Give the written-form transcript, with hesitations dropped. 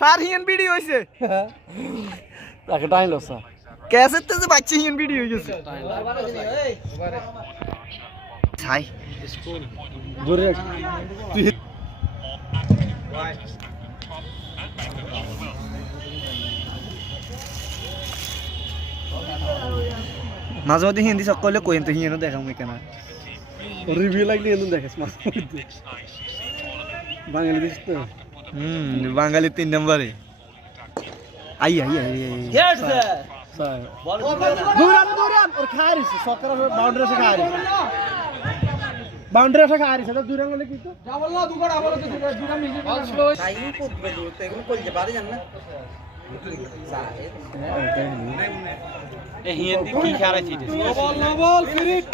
sir হিয়ান BD হইছে তাকে টাইলো sir cassette তে যে বাচ্চা হিয়ান বিডি হই গেছে ছাই স্কুল দূরে তুই মাঝে মধ্যে হিন্দি সব করলে কইন তো হিয়ানো দেখাম কেন রিভিউ লাগলে এমন দেখাস মাস বাঙালি দিস তো বাঙালি 3 নম্বরে আই স্যার দূরান ওর খারিস সরকার বাউন্ডারি এসে খারিস বাউন্ডারি এসে খারিস তো দূরান বলে কি তো যা বললা দুগড় আবার তো দূরান মিশে টাইম কত বেলু তো এগুলো কইতে পারে জান না এ হিন্দি কি খারাইছিস বল ফিরিক